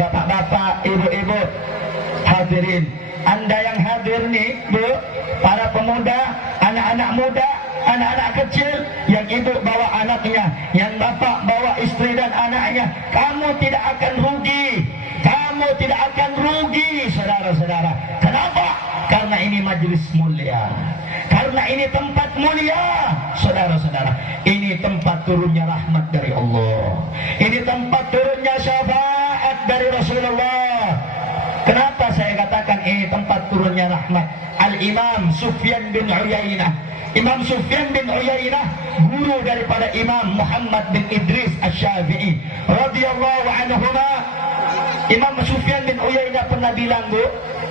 bapak-bapak, ibu-ibu, hadirin. Anda yang hadir nih, Bu, para pemuda, anak-anak muda, anak-anak kecil, yang ibu bawa anaknya, yang bapak bawa istri dan anaknya, kamu tidak akan rugi. Kamu tidak akan rugi, saudara-saudara. Kenapa? Karena ini majelis mulia. Karena ini tempat mulia, saudara-saudara. Ini tempat turunnya rahmat dari Allah. Ini tempat turunnya syafaat dari Rasulullah. Kenapa saya katakan ini tempat turunnya rahmat? Al-Imam Sufyan bin Uyainah. Imam Sufyan bin Uyainah, guru daripada Imam Muhammad bin Idris Asy-Syafi'i radhiyallahu anhuma. Imam Sufyan bin Uyainah pernah bilang, Bu,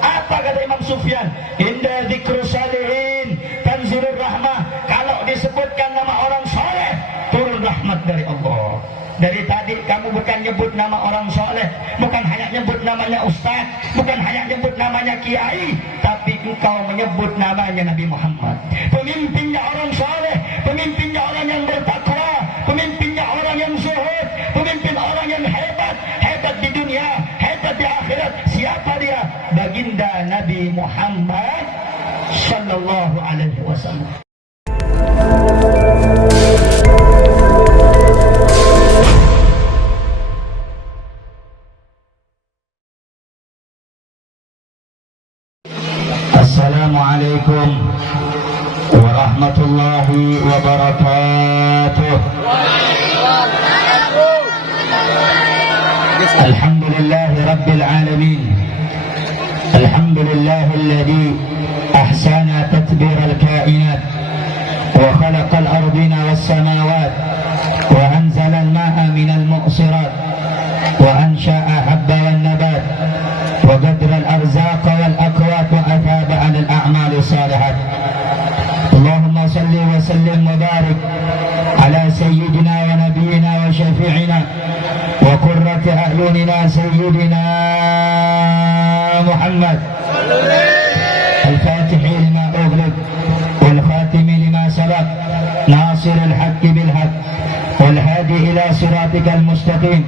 apa kata Imam Sufyan? Inda dzikru salihin tanzilur rahmah. Kalau disebutkan nama orang soleh, turun rahmat dari Allah. Dari tadi kamu bukan nyebut nama orang soleh, bukan hanya nyebut namanya ustaz, bukan hanya nyebut namanya kiai, tapi engkau menyebut namanya Nabi Muhammad. Pemimpinnya orang soleh, pemimpinnya orang yang bertakwa, pemimpinnya orang yang zuhud, pemimpin orang yang hebat, hebat di dunia, hebat di akhirat. Siapa dia? Baginda Nabi Muhammad sallallahu alaihi wasallam. Assalamualaikum warahmatullahi wabarakatuh. Alhamdulillahi rabbil alamin. Alhamdulillahilladzi ahsana tadbir al-kainat wa khalaqa al-ardina was-samawat wa anzala al-ma'a min al-mu'sirat wa ansha'a habba wan-nabat wa qadara al-arzaq wal-aqwat wa athaba 'ala al-a'mal as-salihat. Allahumma salli wa sallim wa barik ala sayyidina wa nabiyyina wa syafi'ina wa qurrati a'yunina sayyidina Muhammad al-Fatih lima ughliq wal khatim lima sabaq nasir al-haqq bil haqq wal hadi ila siratikal mustaqim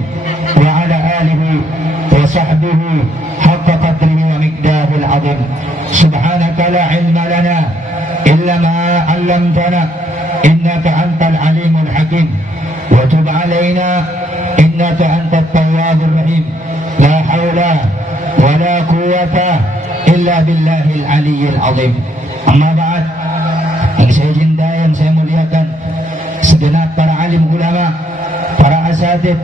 wa ala alihi wa sahbihi haqqa qadrihi wa miqdaril azim. Subhanaka la ilma lana illa ma 'allamtana innaka antal alimul hakim wa tub alaina innaka antat tawwabur rahim. La haula wa la quwwata illa billahil aliyyil azim. Amma ba'd. Yang saya cintai, yang saya muliakan, segenap para alim ulama, para asatid,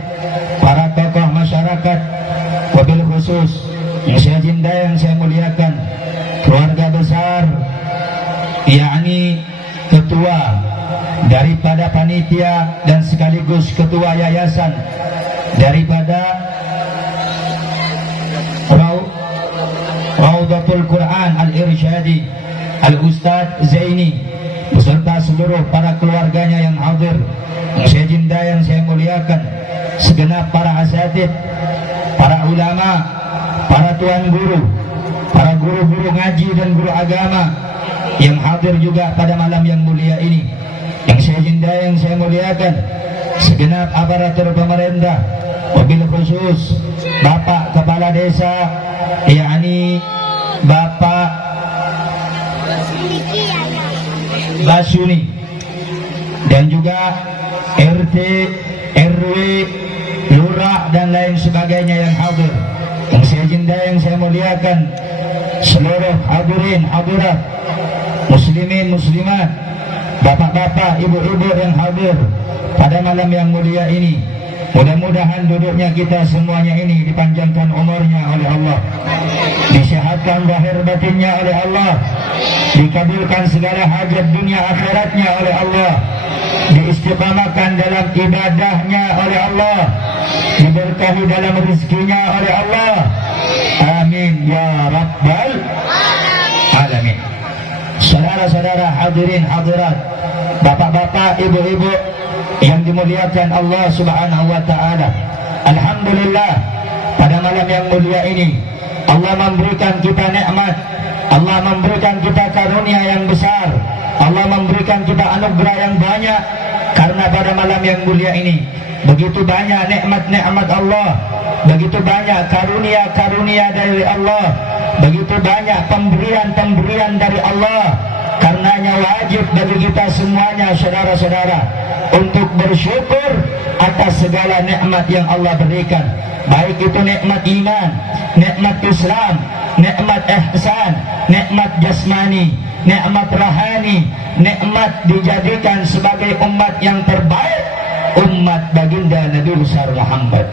para tokoh masyarakat, wabil khusus yang saya cintai, yang saya muliakan, keluarga besar, yakni ketua daripada panitia dan sekaligus ketua yayasan daripada Raudatul Quran Al-Irsyadi Al-Ustadz Zaini beserta seluruh para keluarganya yang hadir, yang saya cintai, yang saya muliakan, segenap para asatid, para ulama, para tuan guru, para guru-guru ngaji dan guru agama yang hadir juga pada malam yang mulia ini, yang saya cintai, yang saya muliakan, segenap aparatur pemerintah, wabil khusus Bapak Kepala Desa, yakni Bapak Basuni, dan juga RT, RW, lurah dan lain sebagainya yang hadir, yang saya cintai, yang saya muliakan, seluruh hadirin hadirat, muslimin muslimat, bapak-bapak, ibu-ibu yang hadir pada malam yang mulia ini. Mudah-mudahan duduknya kita semuanya ini dipanjangkan umurnya oleh Allah, disehatkan zahir batinnya oleh Allah, dikabulkan segala hajat dunia akhiratnya oleh Allah, diistiqamahkan dalam ibadahnya oleh Allah, diberkahi dalam rezekinya oleh Allah. Amin ya rabbal alamin. Saudara-saudara hadirin hadirat, bapak-bapak, ibu-ibu yang dimuliakan Allah Subhanahu wa taala. Alhamdulillah, pada malam yang mulia ini Allah memberikan kita nikmat, Allah memberikan kita karunia yang besar, Allah memberikan kita anugerah yang banyak. Karena pada malam yang mulia ini begitu banyak nikmat-nikmat Allah, begitu banyak karunia-karunia dari Allah, begitu banyak pemberian-pemberian dari Allah. Karenanya wajib bagi kita semuanya, saudara-saudara, untuk bersyukur atas segala nikmat yang Allah berikan, baik itu nikmat iman, nikmat Islam, nikmat ihsan, nikmat jasmani, nikmat rohani, nikmat dijadikan sebagai umat yang terbaik, umat baginda Nabi besar Muhammad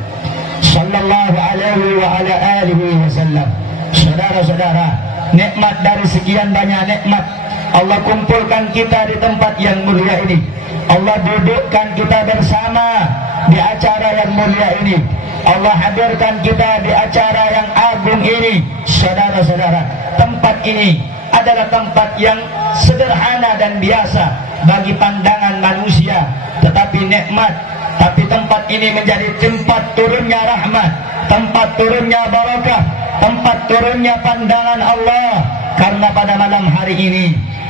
sallallahu alaihi wa ala alihi wasallam. Saudara-saudara, nikmat dari sekian banyak nikmat, Allah kumpulkan kita di tempat yang mulia ini. Allah dudukkan kita bersama di acara yang mulia ini. Allah hadirkan kita di acara yang agung ini. Saudara-saudara, tempat ini adalah tempat yang sederhana dan biasa bagi pandangan manusia, tetapi nikmat. Tapi tempat ini menjadi tempat turunnya rahmat, tempat turunnya barakah, tempat turunnya pandangan Allah. Karena pada malam hari ini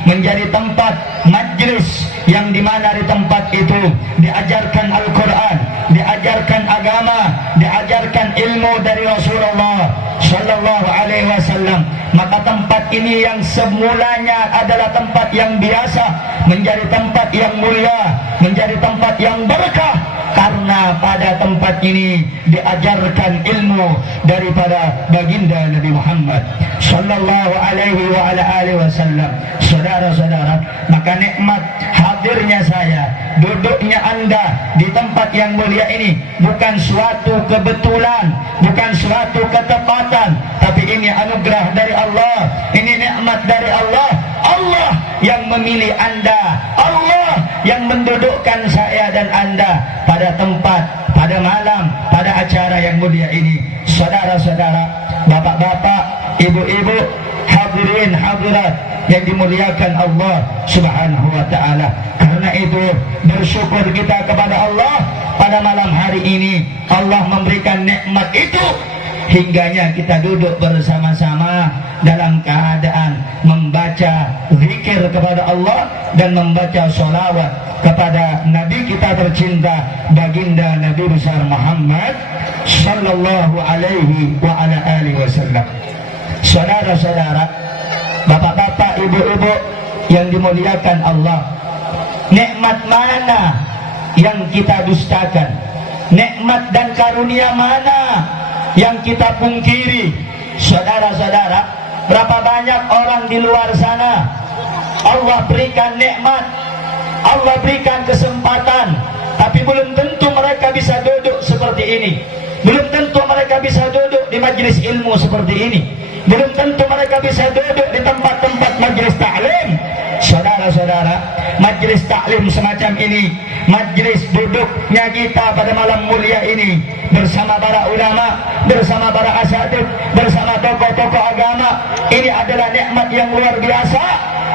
menjadi tempat majlis yang dimana di tempat itu diajarkan Al-Quran, diajarkan agama, diajarkan ilmu dari Rasulullah sallallahu alaihi wasallam. Maka tempat ini yang semulanya adalah tempat yang biasa menjadi tempat yang mulia, menjadi tempat yang berkah, karena pada tempat ini diajarkan ilmu daripada baginda Nabi Muhammad sallallahu alaihi wa ala alihi wasallam. Saudara-saudara, maka nikmat hadirnya saya, duduknya Anda di tempat yang mulia ini bukan suatu kebetulan, bukan suatu ketepatan, tapi ini anugerah dari Allah, ini nikmat dari Allah. Allah yang memilih Anda, Allah yang mendudukkan saya dan Anda pada tempat, pada malam, pada acara yang mulia ini. Saudara-saudara, bapak-bapak, ibu-ibu, hadirin hadirat yang dimuliakan Allah Subhanahu wa taala. Karena itu bersyukur kita kepada Allah pada malam hari ini. Allah memberikan nikmat itu hingganya kita duduk bersama-sama dalam keadaan membaca zikir kepada Allah dan membaca sholawat kepada Nabi kita tercinta, baginda Nabi besar Muhammad sallallahu alaihi wa ala alihi wasallam. Saudara-saudara, bapak-bapak, ibu-ibu yang dimuliakan Allah, nikmat mana yang kita dustakan? Nikmat dan karunia mana yang kita pungkiri? Saudara-saudara, berapa banyak orang di luar sana Allah berikan nikmat, Allah berikan kesempatan, tapi belum tentu mereka bisa duduk seperti ini. Belum tentu mereka bisa duduk di majlis ilmu seperti ini. Belum tentu mereka bisa duduk di tempat-tempat majlis ta'lim. Saudara-saudara, majlis ta'lim semacam ini, majlis duduknya kita pada malam mulia ini bersama para ulama, bersama para asatidz, bersama tokoh-tokoh agama, ini adalah nikmat yang luar biasa.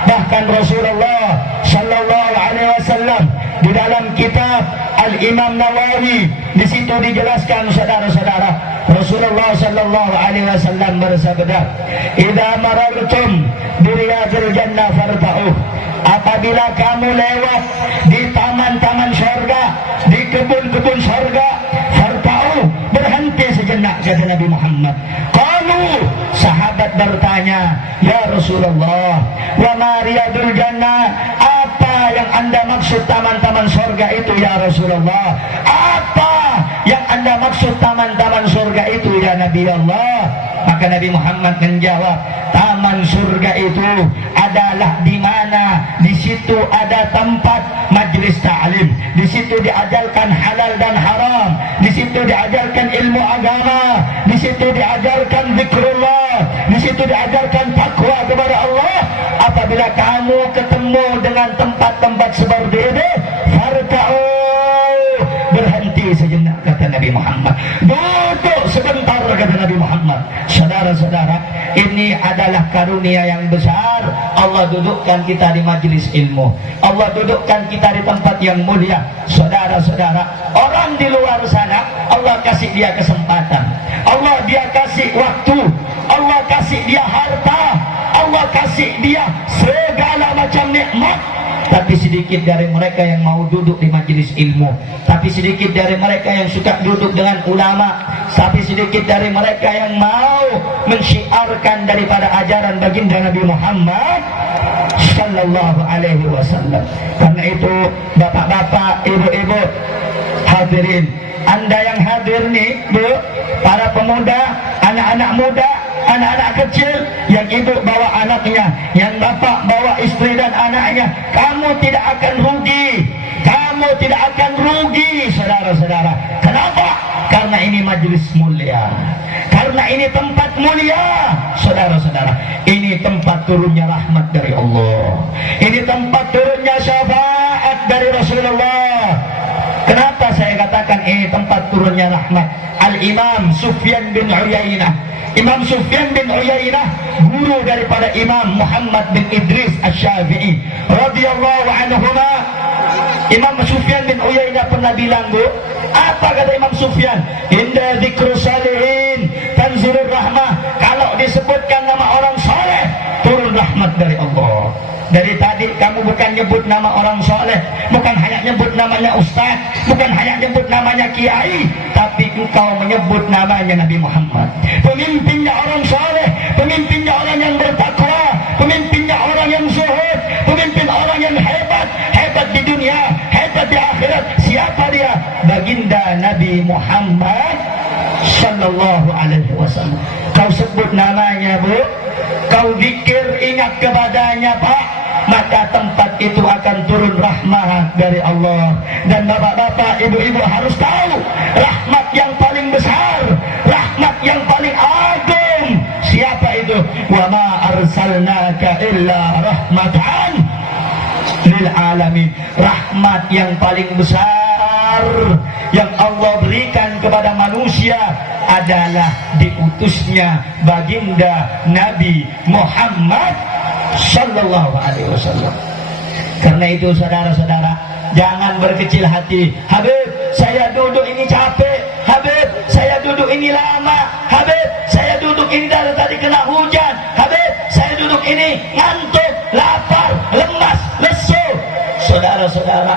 Bahkan Rasulullah sallallahu alaihi wasallam di dalam kitab Al-Imam Nawawi, di situ dijelaskan, saudara-saudara, Rasulullah sallallahu alaihi wasallam bersabda, "Idza marartum bi riyadil jannah farta'u." Apabila kamu lewat di taman-taman surga, di kebun-kebun surga, farta'u, berhenti sejenak, kata Nabi Muhammad. Qalu, sahabat bertanya, "Ya Rasulullah, wa ma riyadul jannah?" Apa yang Anda maksud taman-taman surga itu, ya Rasulullah? Apa yang Anda maksud taman-taman surga itu, ya Nabi Allah? Maka Nabi Muhammad menjawab, taman surga itu adalah di mana di situ ada tempat majlis ta'lim, di situ diajarkan halal dan haram, di situ diajarkan ilmu agama, di situ diajarkan zikrullah, di situ diajarkan takwa kepada Allah. Apabila kamu ketemu dengan tempat-tempat seperti ini, farta'u, berhenti sejenak, kata Nabi Muhammad. Duduk sebentar, kata Nabi Muhammad. Saudara-saudara, ini adalah karunia yang besar. Allah dudukkan kita di majlis ilmu, Allah dudukkan kita di tempat yang mulia. Saudara-saudara, orang di luar sana Allah kasih dia kesempatan, Allah dia kasih waktu, Allah kasih dia harta, Allah kasih dia segala macam nikmat, tapi sedikit dari mereka yang mau duduk di majelis ilmu, tapi sedikit dari mereka yang suka duduk dengan ulama, tapi sedikit dari mereka yang mau mensyiarkan daripada ajaran baginda Nabi Muhammad sallallahu alaihi wasallam. Karena itu bapak-bapak, ibu-ibu, hadirin, anda yang hadir nih, Bu, para pemuda, anak-anak muda, anak-anak kecil, yang ibu bawa anaknya, yang bapak bawa istri dan anaknya, kamu tidak akan rugi. Kamu tidak akan rugi, saudara-saudara. Kenapa? Karena ini majelis mulia. Karena ini tempat mulia, saudara-saudara. Ini tempat turunnya rahmat dari Allah. Ini tempat turunnya syafaat dari Rasulullah. Kenapa saya katakan ini tempat turunnya rahmat? Al-Imam Sufyan bin Uyainah. Imam Sufyan bin Uyainah, guru daripada Imam Muhammad bin Idris Asy-Syafi'i radhiyallahu anhuma. Imam Sufyan bin Uyainah pernah bilang, Bu, apa kata Imam Sufyan? Inda dzikru salihin tanzilur rahmah. Kalau disebutkan nama orang saleh, turun rahmat dari Allah. Dari tadi kamu bukan nyebut nama orang soleh, bukan hanya nyebut namanya ustaz, bukan hanya nyebut namanya kiai, tapi engkau menyebut namanya Nabi Muhammad. Pemimpinnya orang soleh, pemimpinnya orang yang bertakwa, pemimpinnya orang yang zuhud, pemimpin orang yang hebat, hebat di dunia, hebat di akhirat. Siapa dia? Baginda Nabi Muhammad sallallahu alaihi wasallam. Kau sebut namanya, Bu, kau zikir, ingat kepadanya, Pak, maka tempat itu akan turun rahmat dari Allah. Dan bapak-bapak, ibu-ibu harus tahu, rahmat yang paling besar, rahmat yang paling agung, siapa itu? Wa ma arsalnaka illa rahmatan lil alamin. Rahmat yang paling besar yang Allah berikan kepada manusia adalah diutusnya baginda Nabi Muhammad sallallahu alaihi wasallam. Karena itu saudara-saudara, jangan berkecil hati. Habib, saya duduk ini capek. Habib, saya duduk ini lama. Habib, saya duduk ini dari tadi kena hujan. Habib, saya duduk ini ngantuk, lapar, lemas, lesu. Saudara-saudara,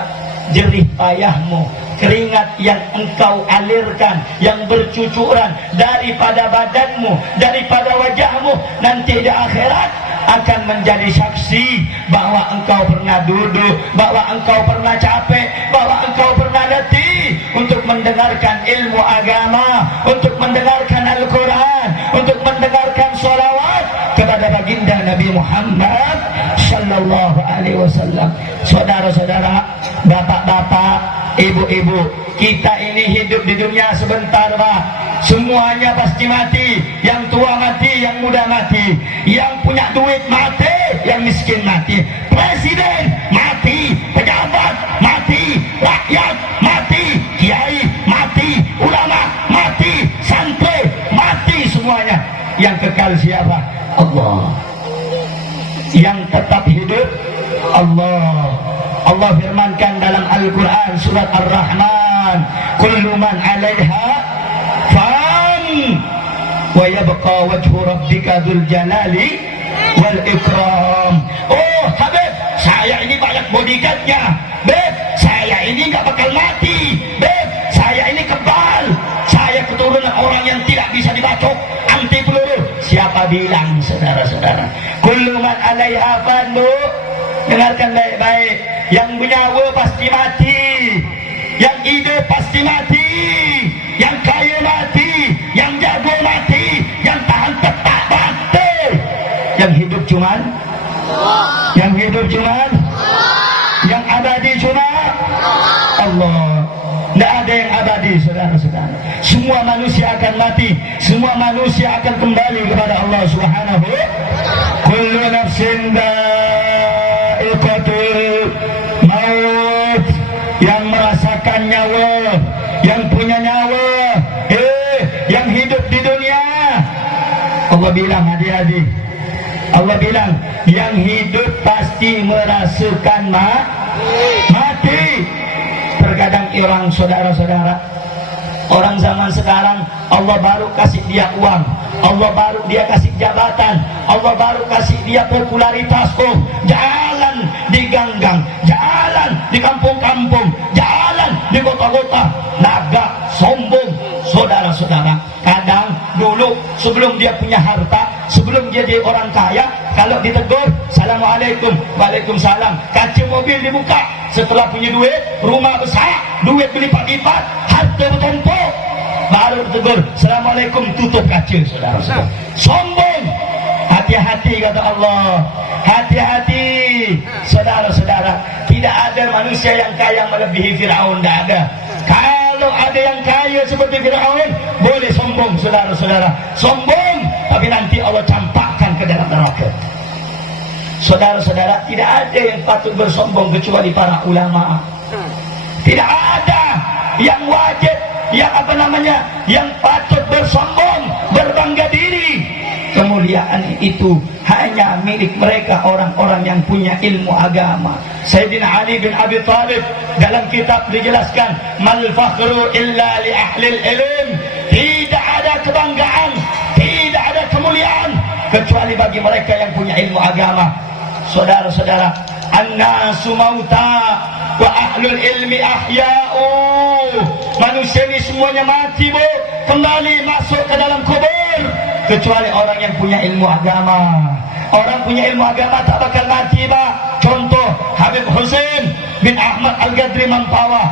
jerih payahmu, keringat yang engkau alirkan, yang bercucuran daripada badanmu, daripada wajahmu, nanti di akhirat akan menjadi saksi bahwa engkau pernah duduk, bahwa engkau pernah capek, bahwa engkau pernah letih untuk mendengarkan ilmu agama, untuk mendengarkan Al-Quran, untuk mendengarkan sholawat kepada baginda Nabi Muhammad sallallahu alaihi wasallam. Saudara-saudara, bapak-bapak, ibu-ibu, kita ini hidup di dunia sebentar, Pak. Semuanya pasti mati. Yang tua mati, yang muda mati, yang punya duit mati, yang miskin mati, presiden mati, pejabat mati, rakyat mati, kiai mati, ulama mati, santri mati, semuanya. Yang kekal siapa? Allah. Yang tetap hidup Allah. Allah firmankan dalam Al-Quran surat Ar-Rahman, kullu man 'alaiha fan wa yabqa wajhu rabbika dzul jalali wal ikram. Oh Habib, saya ini banyak bodyguardnya. Beb, saya ini nggak bakal mati. Beb, saya ini kebal. Saya keturunan orang yang tidak bisa dibacok, anti peluru. Siapa bilang, saudara-saudara? Kullu man 'alaiha fan, Bu. Dengarkan baik-baik. Yang bernyawa pasti mati, yang hidup pasti mati, yang kaya mati, yang jago mati, yang tahan tetap mati. Yang hidup cuman Allah. Yang hidup cuman Allah. Yang abadi cuma Allah. Tidak ada yang abadi, saudara-saudara. Semua manusia akan mati, semua manusia akan kembali kepada Allah Subhanahu. Kullu nafsin dha'iqatul maut. Yang merasakan nyawa, yang punya nyawa, yang hidup di dunia. Allah bilang, adik-adik, Allah bilang, yang hidup pasti merasakan mati. Terkadang orang, saudara-saudara, orang zaman sekarang, Allah baru kasih dia uang, Allah baru dia kasih jabatan, Allah baru kasih dia popularitas. Oh, jalan di ganggang, di kampung-kampung, jalan di kota-kota, naga, sombong. Saudara-saudara, kadang dulu sebelum dia punya harta, sebelum dia jadi orang kaya, kalau ditegur, Assalamualaikum, Waalaikumsalam, kaca mobil dibuka. Setelah punya duit, rumah besar, duit berlipat-lipat, harta bertumpuk, baru ditegur, Assalamualaikum, tutup kaca. Saudara-saudara, sombong. Hati-hati kata Allah, hati-hati. Saudara-saudara, tidak ada manusia yang kaya melebihi Firaun, tidak ada. Kalau ada yang kaya seperti Firaun, boleh sombong. Saudara-saudara, sombong, tapi nanti Allah campakkan ke dalam neraka. Saudara-saudara, tidak ada yang patut bersombong kecuali para ulama. Tidak ada yang wajib, yang patut bersombong, berbangga diri. Kemuliaan itu hanya milik mereka, orang-orang yang punya ilmu agama. Sayyidina Ali bin Abi Thalib dalam kitab dijelaskan, mal fakhru illa li ahlil ilm. Tidak ada kebanggaan, tidak ada kemuliaan kecuali bagi mereka yang punya ilmu agama. Saudara-saudara, annasu mauta wa ahlul ilmi ahya'u. Manusia ini semuanya mati, Bu, kembali masuk ke dalam kubur, kecuali orang yang punya ilmu agama. Orang punya ilmu agama tak bakal mati, Pak. Contoh Habib Husain bin Ahmad Al-Ghadri Mampawa,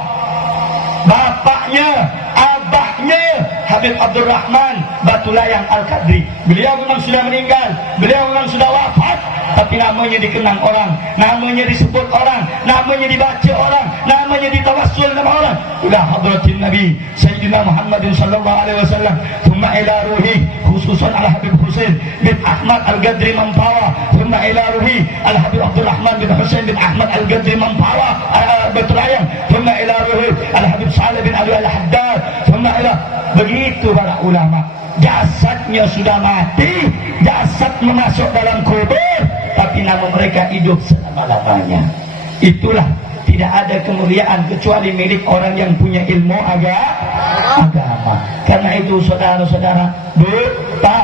bapaknya, abahnya Habib Abdul Rahman Batulayang Al-Qadri. Beliau memang sudah meninggal, beliau memang sudah wafat, tapi namanya dikenang orang, namanya disebut orang, namanya dibaca orang, namanya ditawassul nama orang. Ila hadratin Nabi Sayyidina Muhammadin sallallahu alaihi wasallam, thumma ila ruhi, khususan ala Habib Husain bin Ahmad Al-Ghadri Mampawa, thumma ila ruhi al Habib Abdul Rahman bin Husain bin Ahmad Al-Ghadri Mampawa Batulayang, thumma ila ruhi al Habib Saleh bin Ali Al-Haddad, thumma ila. Begitu para ulama. Jasadnya sudah mati, jasad masuk dalam kubur, tapi nama mereka hidup selama-lamanya. Itulah, tidak ada kemuliaan kecuali milik orang yang punya ilmu agama. Karena itu saudara-saudara, Bu, Pak,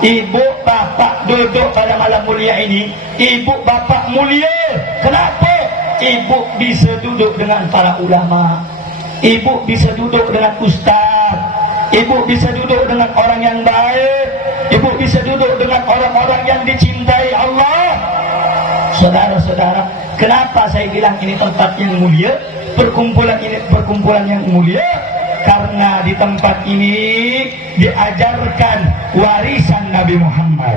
Ibu, Bapak duduk pada malam mulia ini. Ibu, Bapak mulia. Kenapa? Ibu bisa duduk dengan para ulama, ibu bisa duduk dengan ustaz, ibu bisa duduk dengan orang yang baik, ibu bisa duduk dengan orang-orang yang dicintai Allah. Saudara-saudara, kenapa saya bilang ini tempat yang mulia, perkumpulan ini perkumpulan yang mulia? Karena di tempat ini diajarkan warisan Nabi Muhammad,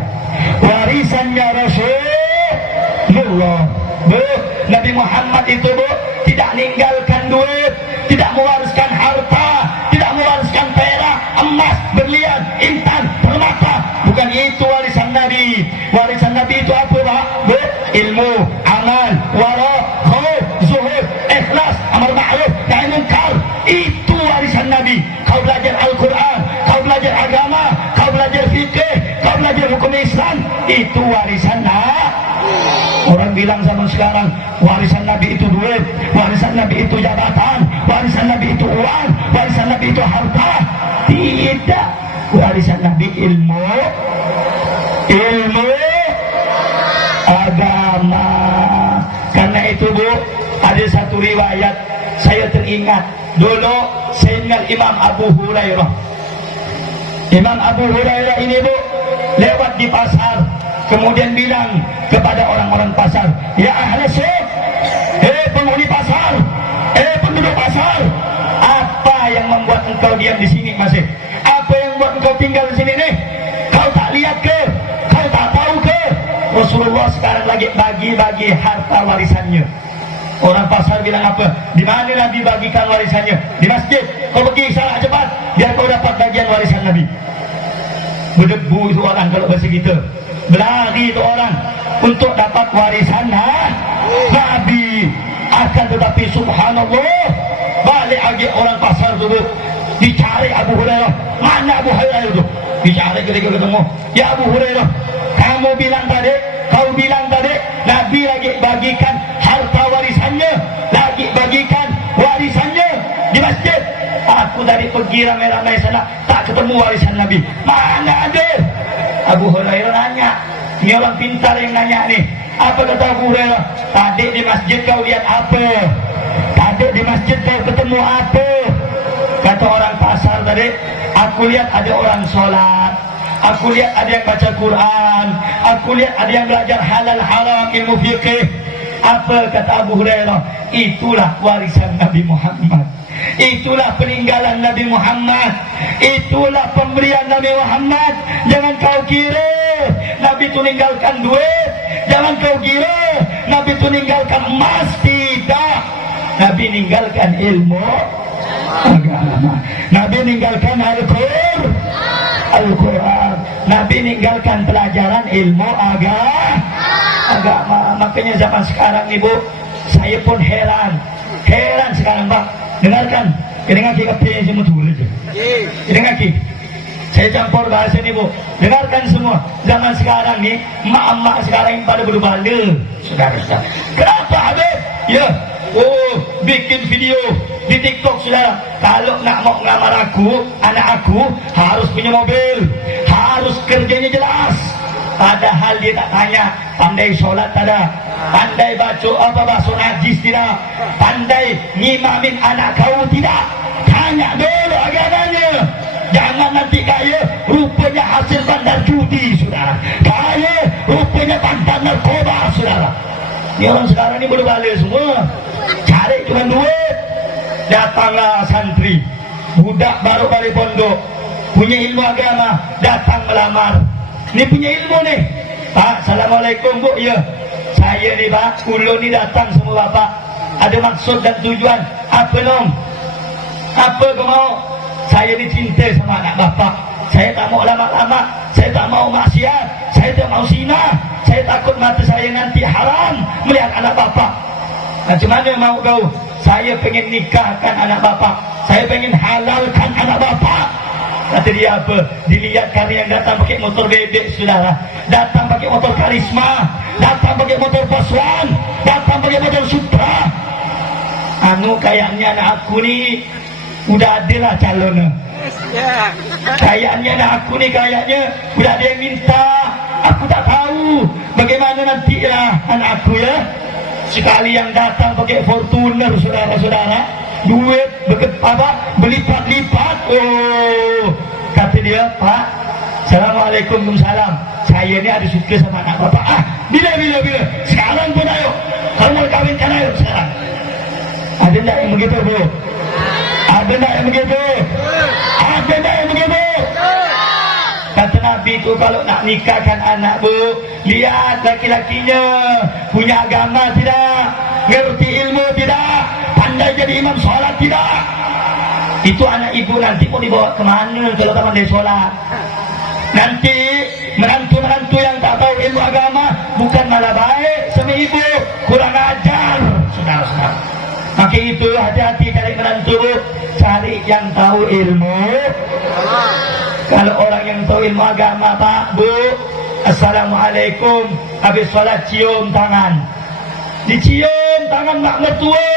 warisannya Rasulullah. Bu, Nabi Muhammad itu, Bu, tidak meninggalkan duit, tidak mewariskan harta, tidak mewariskan perak, emas, berlian, intan, permata. Bukan itu warisan Nabi. Warisan Nabi itu apa, Pak? Bu, ilmu, amal, wara, khauf, zuhud, ikhlas, amar ma'ruf, nahi munkar. Itu warisan Nabi. Kau belajar Al-Quran, kau belajar agama, kau belajar fikih, kau belajar hukum Islam. Itu warisan Nabi. Orang bilang zaman sekarang warisan Nabi itu duit, warisan Nabi itu jabatan, warisan Nabi itu uang, warisan Nabi itu harta. Tidak, warisan Nabi ilmu agama. Karena itu, Bu, ada satu riwayat saya teringat dulu, saya ingat Imam Abu Hurairah. Imam Abu Hurairah ini, Bu, lewat di pasar, kemudian bilang kepada orang-orang pasar, ya ahli syekh, penghuni pasar, penduduk pasar, apa yang membuat engkau diam di sini masih? Apa yang membuat engkau tinggal di sini nih? Kau tak lihat ke? Kau tak tahu ke? Rasulullah sekarang lagi bagi-bagi harta warisannya. Orang pasar bilang apa? Di mana Nabi bagikan warisannya? Di masjid. Kau pergi salah cepat, biar kau dapat bagian warisan Nabi. Berdebu itu orang kalau bahasa kita. Berlari itu orang untuk dapat warisan Nabi. Akan tetapi subhanallah, balik lagi orang pasar itu, dicari Abu Hurairah. Mana Abu Hurairah itu? Dicari ketika ketemu, ya Abu Hurairah, kamu bilang tadi, kau bilang tadi Nabi lagi bagikan harta warisannya, lagi bagikan warisannya di masjid. Aku tadi pergi ramai-ramai sana, tak ketemu warisan Nabi. Mana ada? Abu Hurairah nanya. Ini orang pintar yang nanya nih. Apa kata Abu Hurairah? Tadi di masjid kau lihat apa? adik di masjid kau ketemu apa? Kata orang pasar tadi, aku lihat ada orang sholat, aku lihat ada yang baca Quran, aku lihat ada yang belajar halal haram, ilmu fikih. Apa kata Abu Hurairah? Itulah warisan Nabi Muhammad, itulah peninggalan Nabi Muhammad, itulah pemberian Nabi Muhammad. Jangan kau kira Nabi itu meninggalkan duit, jangan kau kira Nabi itu meninggalkan emas. Tidak, Nabi meninggalkan ilmu agama, Nabi meninggalkan Al-Quran, Nabi meninggalkan pelajaran ilmu agama. Makanya zaman sekarang ibu, saya pun heran sekarang Pak. Dengarkan, dengar kaki semua dulu aja. Dengar kaki, saya campur bahasa ini Bu. Dengarkan semua. Zaman sekarang nih, emak-emak sekarang yang pada berbala, saudara-saudara. Kenapa Habib? Ya, bikin video di TikTok saudara. Kalau nak mau ngelamar aku, anak aku harus punya mobil, harus kerjanya jelas. Padahal dia tak tanya pandai sholat tidak, pandai baca basuh najis tidak, pandai ngimamin anak kau tidak. Tanya dulu agamanya. Jangan nanti kaya rupanya hasil bandar judi saudara, kaya rupanya bandar narkoba saudara. Ini orang sekarang ini berbalik semua, cari cuma duit. Datanglah santri, budak baru balik pondok, punya ilmu agama, datang melamar. Ini punya ilmu nih, Pak. Assalamualaikum Bu. Ya, saya nih Pak, ulun nih datang semua Bapak. Ada maksud dan tujuan apa nom? Apa kau mau? Saya dicinta sama anak Bapak. Saya tak mau lama-lama, saya tak mau maksiat, saya tak mau zina, saya takut mata saya nanti haram melihat anak Bapak. Macam mana mau kau? Saya pengen nikahkan anak Bapak, saya pengen halalkan anak Bapak. Kata dia apa? Dilihat kali yang datang pakai motor bebek saudara, datang pakai motor Karisma, datang pakai motor Paswan, datang pakai motor Supra. Kayaknya anak aku ni udah ada lah calonnya. Kayaknya anak aku ni kayaknya udah ada yang minta. Aku tak tahu bagaimana nanti lah anak aku ya. Sekali yang datang pakai Fortuner saudara-saudara, duit berlipat-lipat. Oh, kata dia, Pak, Assalamualaikum, salam. Saya ni ada suka sama anak Bapak. Bila. Sekarang pun ayo. Kalau mau kawinkan ayo sekarang. Ada tak yang begitu Bu? Ada tak yang begitu? Ada tak yang begitu? Kata Nabi itu kalau nak nikahkan anak Bu, lihat laki-lakinya punya agama tidak, ngerti ilmu tidak, pandai jadi imam sholat tidak. Itu anak ibu nanti mau dibawa kemana kalau tak pandai sholat? Nanti menantu-menantu yang tak tahu ilmu agama bukan malah baik sama ibu, kurang ajar saudara-saudara. Maka itu hati-hati cari menantu Bu, cari yang tahu ilmu. Kalau orang yang tahu ilmu agama Pak Bu, Assalamualaikum, habis sholat cium tangan, dicium tangan mak mertua,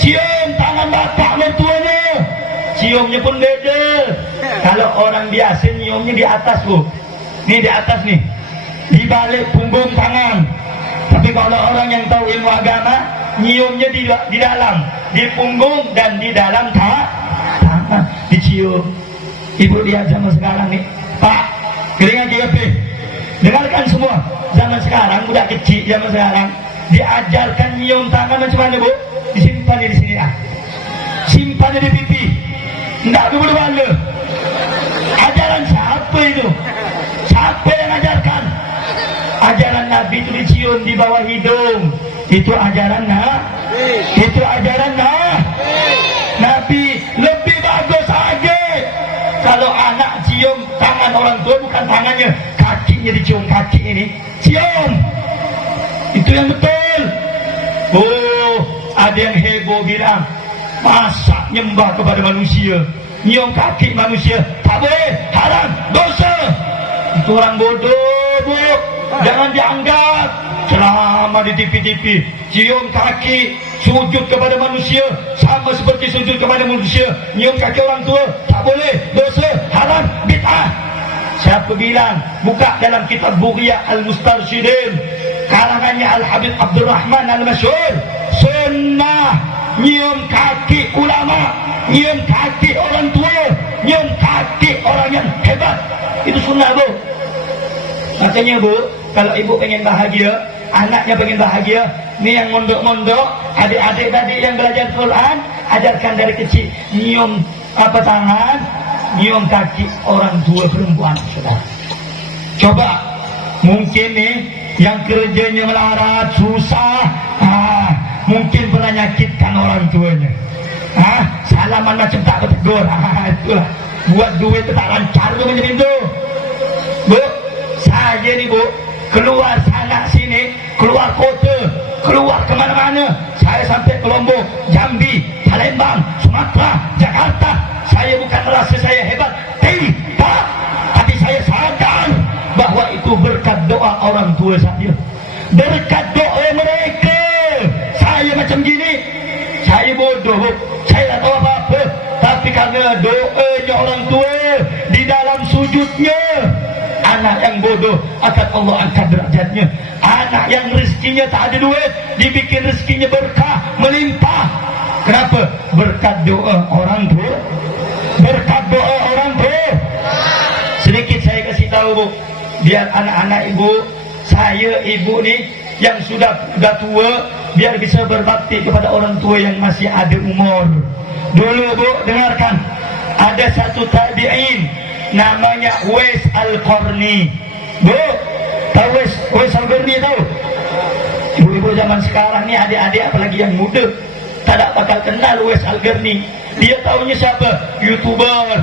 cium tangan bapak mertuanya, ciumnya pun beda. Kalau orang biasa nyiumnya di atas Bu, ini di atas nih, di balik punggung tangan. Tapi kalau orang yang tahu ilmu agama, nyiumnya di dalam, di punggung dan di dalam tangan, dicium. Ibu lihat zaman sekarang nih, Pak, keringat GP. Dengarkan semua, zaman sekarang budak kecil zaman sekarang diajarkan nyium tangan macam mana Bu? Disimpan di sini simpan di pipi, enggak dulu bala. Ajaran siapa itu? Siapa yang ajarkan? Ajaran Nabi itu dicium di bawah hidung. Itu ajaran Nabi. Lebih bagus aja kalau anak cium tangan orang tua, bukan tangannya, kakinya dicium, kaki ini cium. Itu yang betul. Oh, ada yang heboh bilang, masa nyembah kepada manusia, nyium kaki manusia tak boleh, haram, dosa. Itu orang bodoh Bu, jangan dianggap. Selama di TV cium kaki, sujud kepada manusia sama seperti sujud kepada manusia. Nyium kaki orang tua tak boleh, dosa, haram, bid'ah. Siapa bilang? Buka dalam kitab Bughya Al-Mustarsyidin, karangannya Al-Habib Abdul Rahman Al-Masyhur. Sunnah nyium kaki ulama, nyium kaki orang tua, nyium kaki orang yang hebat. Itu sunnah, Bu. Makanya, Bu, kalau ibu pengen bahagia, anaknya pengen bahagia, ini yang mondok-mondok, adik-adik tadi yang belajar Quran, ajarkan dari kecil nyium tangan, nyium kaki orang tua perempuan, saudara. Coba, mungkin nih yang kerjanya melarat, susah, mungkin pernah nyakitkan orang tuanya. Salaman macam tak bertegur, itulah buat duit tak lancar tu macam itu. Bu, saya ni, Bu, keluar sana sini, keluar kota, keluar kemana-mana, saya sampai ke Lombok, Jambi, Palembang, Sumatera, Jakarta. Saya bukan merasa saya hebat, tidak, tapi saya sadar bahwa itu berkat doa orang tua saya, berkat doa mereka. Saya macam gini, saya bodoh, saya tak tahu apa-apa, tapi karena doanya orang tua di dalam sujudnya, anak yang bodoh akan Allah angkat derajatnya. Anak yang rezekinya tak ada duit, dibikin rezekinya berkah, melimpah. Kenapa? Berkat doa orang tua, berkat doa orang tua. Sedikit saya kasih tahu, Bu, biar anak-anak ibu, saya ibu ni yang sudah tua, biar bisa berbakti kepada orang tua yang masih ada umur. Dulu, Bu, dengarkan, ada satu tabi'in namanya Uwais Al-Qarni. Bu, tahu Uwais Al-Qarni tahu? Ibu-ibu zaman sekarang ni, adik-adik apalagi yang muda, tak bakal kenal Uwais Al-Qarni. Dia tahunya siapa? YouTuber.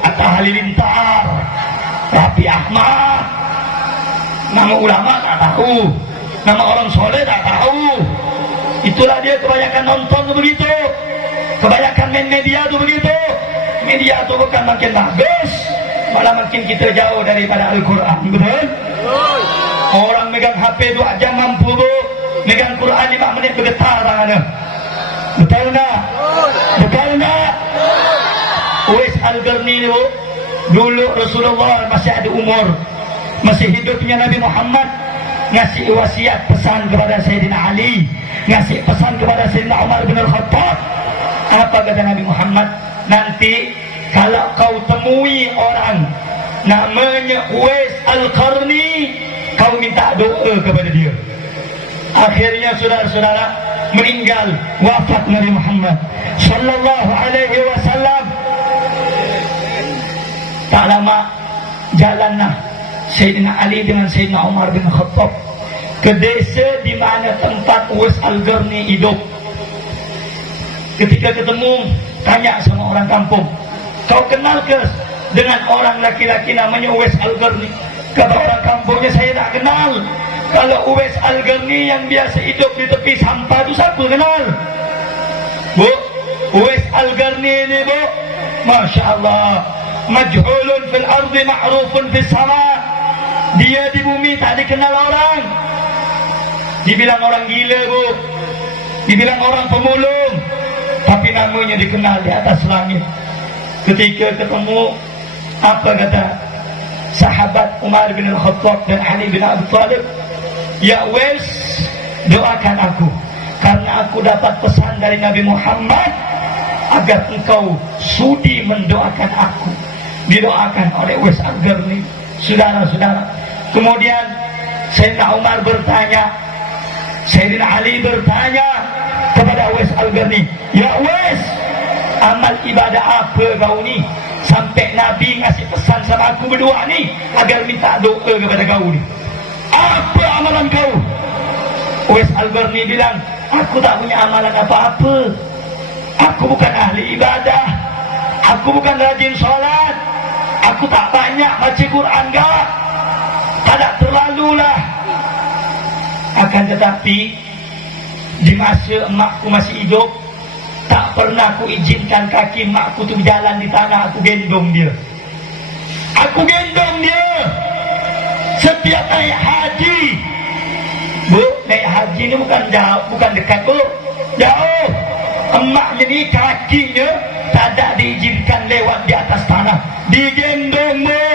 Atta Halilintar, Raffi Ahmad. Nama ulama tak tahu, nama orang soleh tak tahu. Itulah dia kebanyakan nonton tu begitu, kebanyakan main media tu begitu. Media tu bukan makin bagus, malah makin kita jauh daripada Al-Quran. Betul? Orang megang HP 2 jam mampu, Bu. Megang Quran 5 menit bergetar tangannya. Betul tak? Betul tak? Uwais Al-Qarni ni, Bu, dulu Rasulullah masih ada umur, masih hidupnya Nabi Muhammad, ngasih wasiat pesan kepada Sayyidina Ali, ngasih pesan kepada Sayyidina Umar bin Al-Khattab. Apa kata Nabi Muhammad? Nanti kalau kau temui orang namanya Uwais Al-Qarni, kau minta doa kepada dia. Akhirnya saudara-saudara, meninggal, wafat Nabi Muhammad sallallahu alaihi wasallam. Tak lama jalanlah Sayyidina Ali dengan Sayyidina Umar bin Khattab ke desa di mana tempat Uwais Al-Qarni hidup. Ketika ketemu, tanya sama orang kampung, kau kenal ke dengan orang laki-laki namanya Uwais Al-Qarni? Kata orang kampungnya, saya tak kenal. Kalau Uwais Al-Qarni yang biasa hidup di tepi sampah itu siapa kenal? Bu, Uwais Al-Qarni ini, Bu, Masya Allah, majhulun fil ardi ma'rufun fil sama. Dia di bumi tak dikenal orang, dibilang orang gila, Bu, dibilang orang pemulung, tapi namanya dikenal di atas langit. Ketika ketemu, apa kata sahabat Umar bin Al-Khattab dan Ali bin Abi Thalib? Ya Uwais, doakan aku, karena aku dapat pesan dari Nabi Muhammad agar engkau sudi mendoakan aku. Didoakan oleh Uwais Al-Qarni, saudara-saudara. Kemudian Sayyidina Umar bertanya, Sayyidina Ali bertanya kepada Uwais Al-Qarni, ya Uwais, amal ibadah apa kau ni sampai Nabi ngasih pesan sama aku berdua ni agar minta doa kepada kau ni? Apa amalan kau? Uwais Al-Qarni bilang, aku tak punya amalan apa-apa. Aku bukan ahli ibadah, aku bukan rajin sholat, aku tak banyak baca Quran gak, tak terlalulah. Akan tetapi di masa emakku masih hidup, tak pernah aku izinkan kaki emakku tu berjalan di tanah. Aku gendong dia, aku gendong dia setiap naik haji. Bu, naik haji ni bukan jauh, bukan dekat, Bu, jauh. Emaknya ni kakinya tak ada diizinkan lewat di atas tanah, digendong, Bu.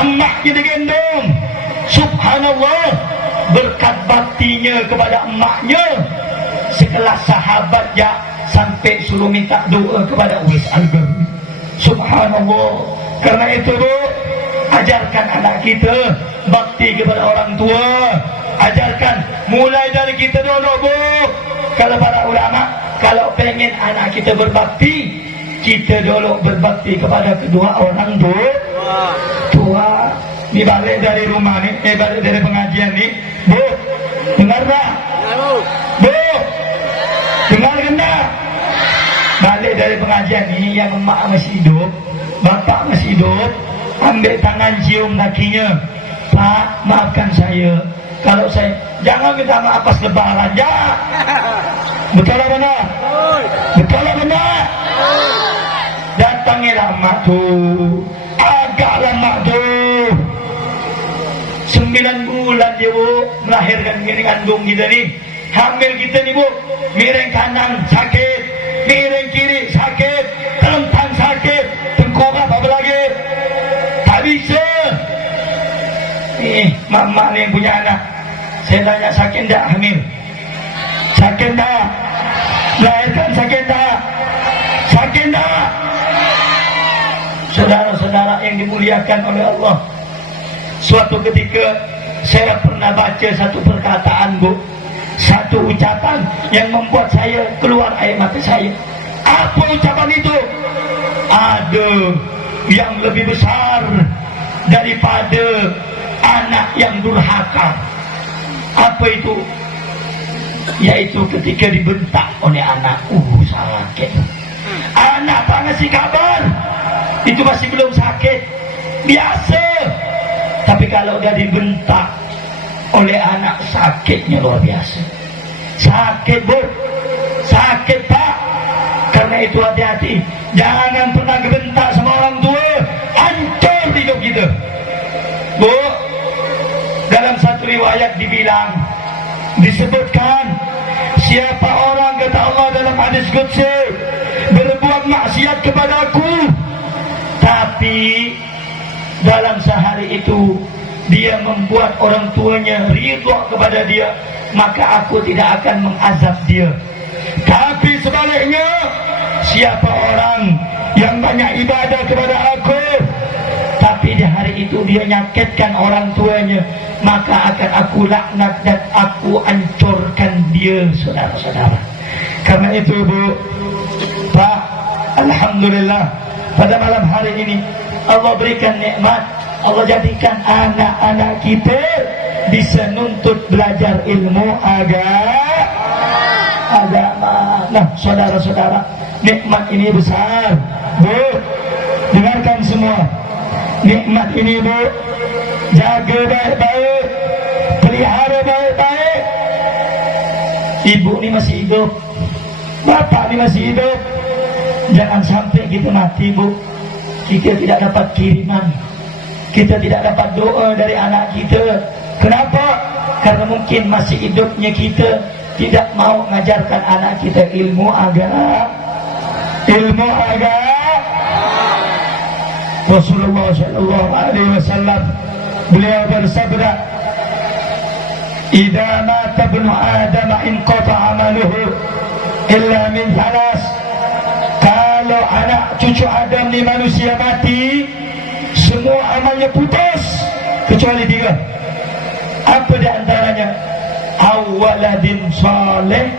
Emaknya digendong. Subhanallah, berkat baktinya kepada emaknya sekelas sahabat ya sampai suruh minta doa kepada Uwais Al-Qarni. Subhanallah. Karena itu Bu, ajarkan anak kita bakti kepada orang tua. Ajarkan mulai dari kita dulu Bu. Kalau para ulama, kalau pengen anak kita berbakti, kita dulu berbakti kepada kedua orang tua. Ini balik dari rumah nih, balik dari pengajian nih, Bu, dengar tak? Bu, dengar kena? Balik dari pengajian nih, yang emak masih hidup, bapak masih hidup, ambil tangan cium kakinya. Pak, maafkan saya. Kalau saya, jangan minta maaf pas lebaran, ya. Betul apa benar? Betul apa benar? Datangilah mak tuh, agak lama tuh. 9 bulan dia Bu melahirkan miring kandung kita nih. Hamil kita nih Bu, miring kanan sakit, miring kiri sakit, terentang sakit, tengkorak apa lagi? Tak bisa. Nih, mama nih yang punya anak. Saya tanya, sakit tak hamil? Sakit tak? Melahirkan sakit tak? Sakit tak? Saudara-saudara yang dimuliakan oleh Allah, suatu ketika saya pernah baca satu perkataan Bu, satu ucapan yang membuat saya keluar air mata saya. Apa ucapan itu? Ada yang lebih besar daripada anak yang durhaka. Apa itu? Yaitu ketika dibentak oleh anak, sakit. Anak tak ngasih kabar, itu masih belum sakit, biasa. Tapi kalau dia dibentak oleh anak, sakitnya luar biasa. Sakit Bu, sakit Pak. Karena itu hati-hati, jangan pernah gebentak sama orang tua, hancur hidup kita. Bu, dalam satu riwayat disebutkan, siapa orang, kata Allah dalam hadis qudsi, berbuat maksiat kepadaku, tapi dalam sehari itu dia membuat orang tuanya ridha kepada dia, maka aku tidak akan mengazab dia. Tapi sebaliknya, siapa orang yang banyak ibadah kepada aku, tapi di hari itu dia nyakitkan orang tuanya, maka akan aku laknat dan aku hancurkan dia, saudara-saudara. Karena itu Bu, Pak, alhamdulillah pada malam hari ini Allah berikan nikmat, Allah jadikan anak-anak kita bisa nuntut belajar ilmu agama. Nah, saudara-saudara, nikmat ini besar Bu, dengarkan semua. Nikmat ini Bu, jaga baik-baik, pelihara baik-baik. Ibu ini masih hidup, bapak ini masih hidup. Jangan sampai kita mati Bu, kita tidak dapat kiriman, kita tidak dapat doa dari anak kita. Kenapa? Karena mungkin masih hidupnya kita tidak mau mengajarkan anak kita ilmu agama. Rasulullah sallallahu alaihi wasallam beliau bersabda, "Idza mata ibnu Adam inqata 'amaluhu illa min thalas." Kalau anak cucu Adam ni manusia mati, semua amalnya putus kecuali 3. Apa di antaranya? Awaladin saleh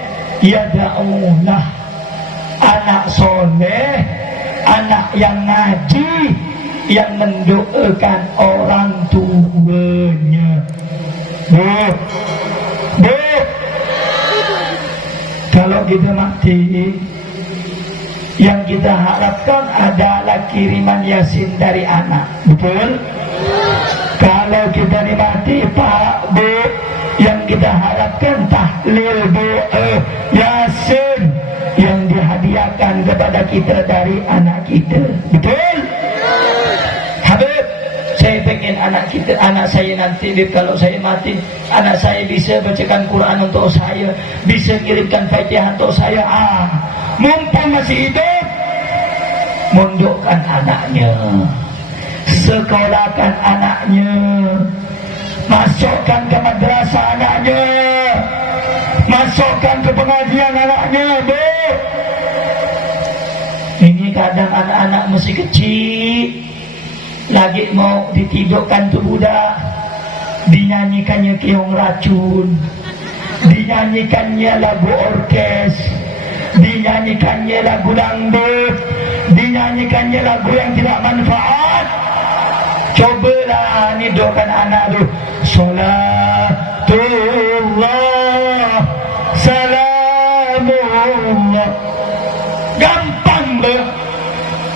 yad'ulah. Anak soleh, anak yang ngaji, yang mendoakan orang tuanya. Bu, kalau kita mati, yang kita harapkan adalah kiriman Yasin dari anak. Betul? Kalau kita mati Pak, Bu, yang kita harapkan tahlil doa Yasin yang dihadiahkan kepada kita dari anak kita. Betul? Habib, saya pengen anak saya nanti, kalau saya mati, anak saya bisa bacakan Quran untuk saya, bisa kirimkan Fatihah untuk saya. Mumpung masih hidup, mondokkan anaknya, sekolahkan anaknya, masukkan ke madrasah anaknya, masukkan ke pengajian anaknya, Bu. Ini kadang anak-anak masih kecil lagi mau ditidurkan tuh budak, dinyanyikannya keong racun, dinyanyikannya lagu orkes, dinyanyikannya lagu dangdut, dinyanyikannya lagu yang tidak manfaat. Cobalah nidokan anak tu, Salatullah Salamullah. Gampang ber.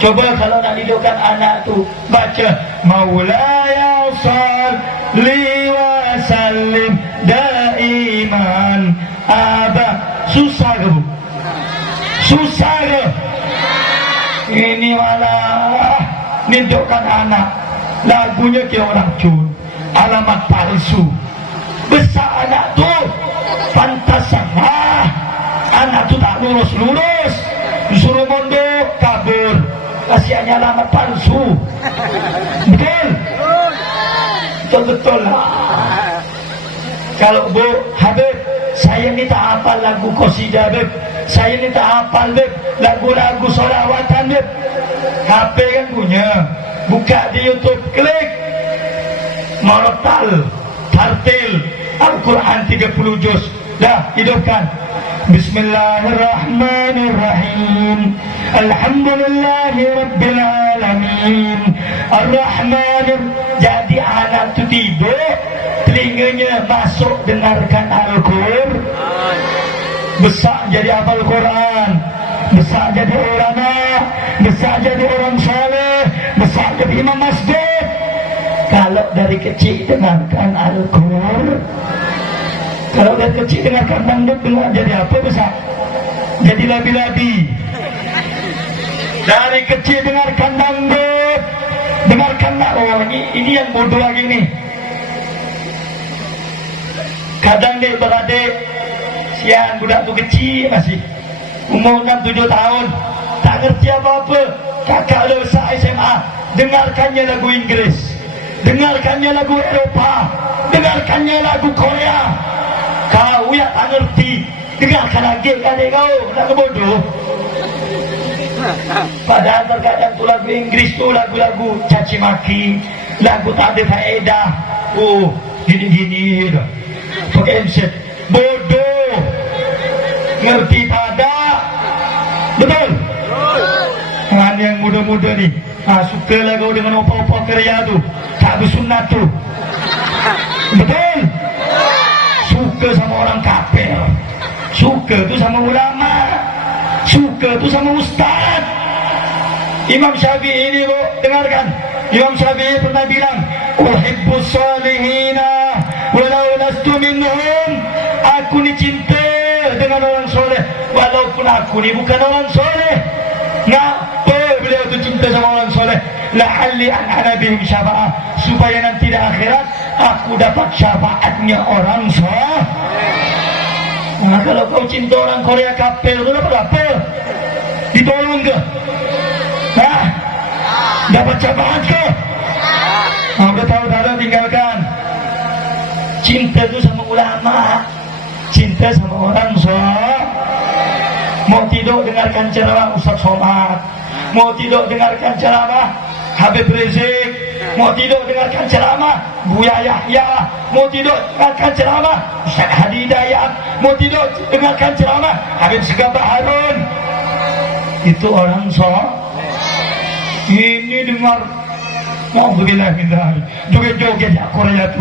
Coba kalau nak nidokan anak tu, baca Maulaya salli wa sallim daiman abad. Susah ke Bu? Susah ke? Ini malah nidokan anak, lagunya kayak orang cun, alamat palsu. Besar anak tu pantas salah, anak tu tak lurus-lurus, disuruh mondok kabur, kasihannya alamat palsu. Betul? Betul-betul lah. Kalau Bu Habib, saya ni tak hafal lagu qasidah Beb, saya ni tak hafal Beb lagu-lagu solawatan Beb. HP kan punya, buka di YouTube, klik Morotal Tartil Al-Quran 30 juz, dah hidupkan. Bismillahirrahmanirrahim. Alhamdulillahi Rabbil Alamin Ar-Rahmanir. Jadi anak tu tidur, telinganya masuk dengarkan Al-Quran, besar jadi hafal Quran, besar jadi ulama, besar jadi orang saleh, besar jadi imam masjid. Kalau dari kecil dengarkan Al-Quran, kalau dari kecil dengarkan dangdut, dengar jadi apa besar? Jadi labi-labi. Dari kecil dengarkan dangdut, dengarkan oh ini yang bodoh lagi nih. Kadang dek beradik, siang budak tu kecil masih umur 6-7 tahun, tak ngerti apa-apa. Kakak dia besar SMA, dengarkannya lagu Inggris, dengarkannya lagu Eropah, dengarkannya lagu Korea. Kau yang tak ngerti, dengarkan lagi adik kau, nak bodoh. Padahal terkadang tu lagu Inggris tu lagu-lagu caci maki, lagu tak ada faedah. Oh, gini-gini dah. Pakai handset, bodoh, ngerti tak ada. Betul? Kan yang muda-muda ni, sukalah kau dengan opa-opa kerja tu, tak bersunat tu. Betul? Suka sama orang kafir, suka tu sama ulama, suka tu sama ustaz. Imam Syafi'i ini bu, dengarkan. Imam Syafi'i pernah bilang, uhibbus salihina walau lastu minhum. Aku ni cinta dengan orang soleh walaupun aku ni bukan orang soleh. Ngapa beliau tu cinta sama orang soleh? La'alli an'ana bihim syafa'ah, supaya nanti di akhirat aku dapat syafaatnya orang soleh. Nah, kalau kau cinta orang Korea kafir tu dapat apa? Ditolong ke? Hah? Dapat syafaat ke? Udah tahu dah, tinggalkan. Cinta tu sama ulama, cinta sama orang soleh. Mau tidur dengarkan ceramah Ustaz Somad, mau tidur dengarkan ceramah Habib Rizik, mau tidur dengarkan ceramah Buya Yahya, mau tidur dengarkan ceramah Ustaz Hadi Dayat, mau tidur dengarkan ceramah Habib Segabah Harun. Itu orang soleh. Ini dengar Alhamdulillah, joget-joget ya Korea tu.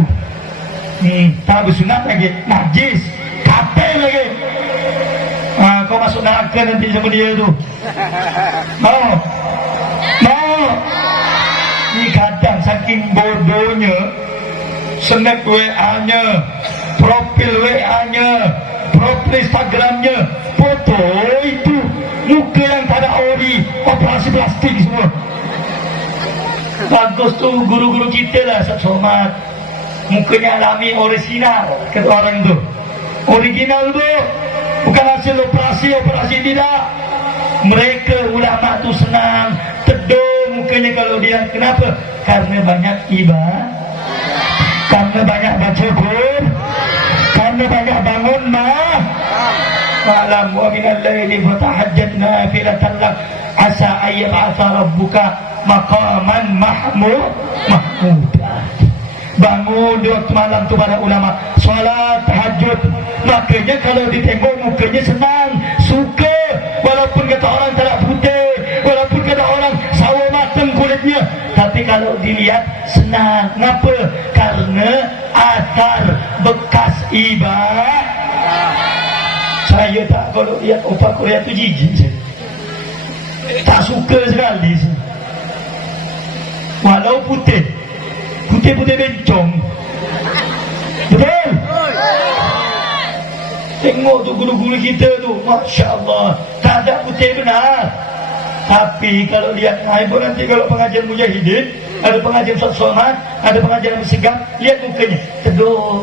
Tak bersunat lagi, najis, kafir lagi. Kau masuk neraka nanti sama dia tu. Mau? Ni kadang saking bodohnya, snap WA-nya, profil WA-nya, profil Instagram-nya, foto itu muka yang tak ada ori, operasi plastik semua. Bagus tu guru-guru kita lah, Ustaz Somad, mukanya alami original kata orang tu. Original tu bukan hasil operasi tidak. Mereka ulama tu senang teduh mukanya kalau dia. Kenapa? Karena banyak ibadah, karena banyak baca Quran, karena banyak bangun malam wa minal laili fatahajjat nafilatan lak asa ayyab'atha rabbuka maqaman mahmudah. Bangun di waktu malam tu para ulama salat tahajud, makanya kalau ditengok mukanya senang, suka, walaupun kata orang tak putih, walaupun kata orang sawo matang kulitnya, tapi kalau dilihat senang. Kenapa? Karena atar bekas ibadah. Saya tak, kalau lihat otak Korea tu jijik saya. Tak suka sekali. Walau putih bencong. Betul? Tengok tu guru-guru kita tu, Masya Allah, tak ada putih benar. Tapi kalau lihat ibu nanti, kalau pengajian mujahidin, ada pengajian solat, ada pengajian bersigap, lihat mukanya teduh,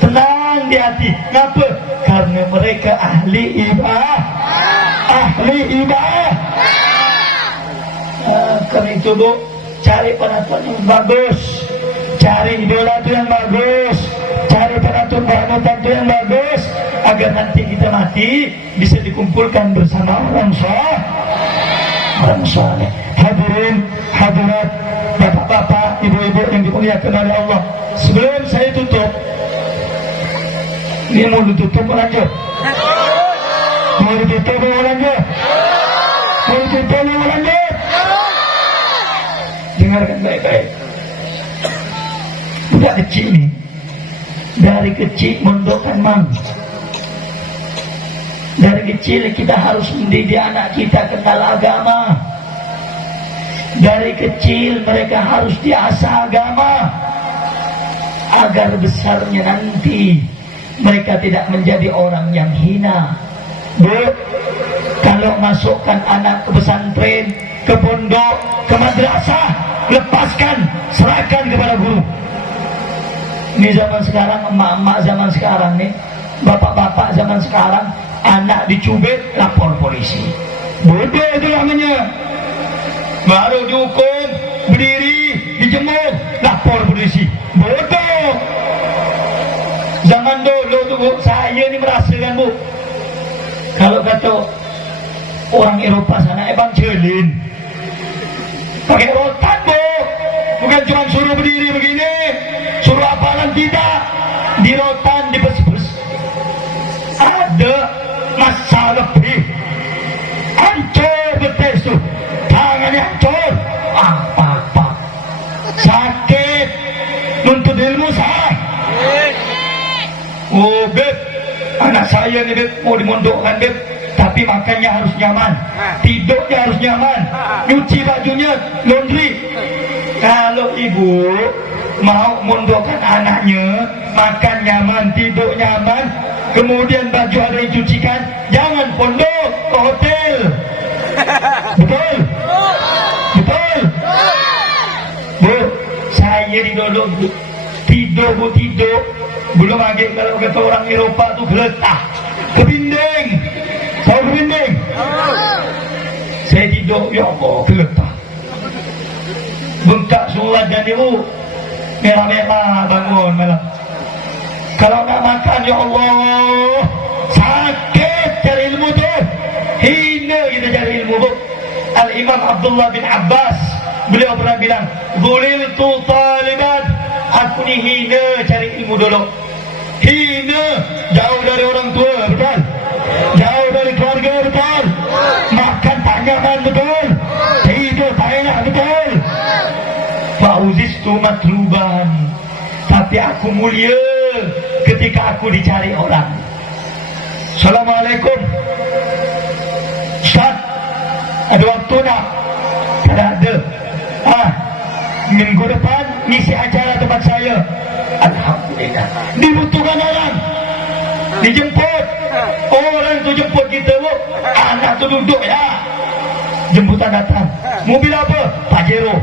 tenang di hati. Kenapa? Karena mereka ahli ibadah. Karena itu bu, cari penonton yang bagus, cari idola itu yang bagus, cari penonton tu yang bagus, agar nanti kita mati bisa dikumpulkan bersama orang soleh. Hadirin hadirat, bapak-bapak, ibu-ibu yang dimuliakan oleh Allah, sebelum saya tutup, ini mau ditutup lanjut, mau ditutup lanjut, dengarkan baik-baik. Budak kecil ni, dari kecil mondokkan mam. Dari kecil kita harus mendidik anak kita kenal agama. Dari kecil mereka harus diasah agama, agar besarnya nanti mereka tidak menjadi orang yang hina. Bu, kalau masukkan anak ke pesantren, ke pondok, ke madrasah, lepaskan, serahkan kepada guru. Ini zaman sekarang, emak-emak zaman sekarang nih, bapak-bapak zaman sekarang, anak dicubit, lapor polisi. Bodoh itu namanya. Baru dihukum, berdiri, dijemur, lapor polisi. Bodoh. Zaman dulu tuh bu, saya ini merasakan bu, kalau kata orang Eropa sana, evangelin, pakai rotan bu, bukan cuma suruh berdiri begini, suruh hafalan tidak, di rotan, di bes-bes. Ada masa lebih, hancur betes tuh, tangannya hancur, apa-apa, sakit, nuntut ilmu sah. Oh beb, anak saya nih beb, mau dimondokkan beb, tapi makannya harus nyaman, tidurnya harus nyaman, nyuci bajunya, laundry. Kalau ibu mau mondokkan anaknya, makan nyaman, tidur nyaman, kemudian baju ada yang cucikan, jangan pondok ke hotel. Betul? Betul? Bu, saya di dulu tidur bu, tidur belum lagi kalau kata orang Eropa tuh geletah, kebinding, tahu kebinding? Saya tidur, ya Allah, geletah, bengkak surat dan ibu merah-merah bangun malam. Kalau nggak makan, ya Allah, sakit cari ilmu tuh, hina kita cari ilmu bu. Al-Imam Abdullah bin Abbas, beliau pernah bilang, "Dhuliltu taliban," aku ni hina cari ilmu dulu. Hina, jauh dari orang tua, betul? Jauh dari keluarga, betul? Makan tak nyaman, betul? Tidur tak enak, betul? Fauzistu matluban, tapi aku mulia ketika aku dicari orang. Assalamualaikum Ustaz, ada waktu nak? Tidak ada. Minggu depan ngisi acara tempat saya. Alhamdulillah, dibutuhkan orang, dijemput orang tu, jemput kita bu, anak tu duduk ya, jemputan datang, mobil apa? Pajero.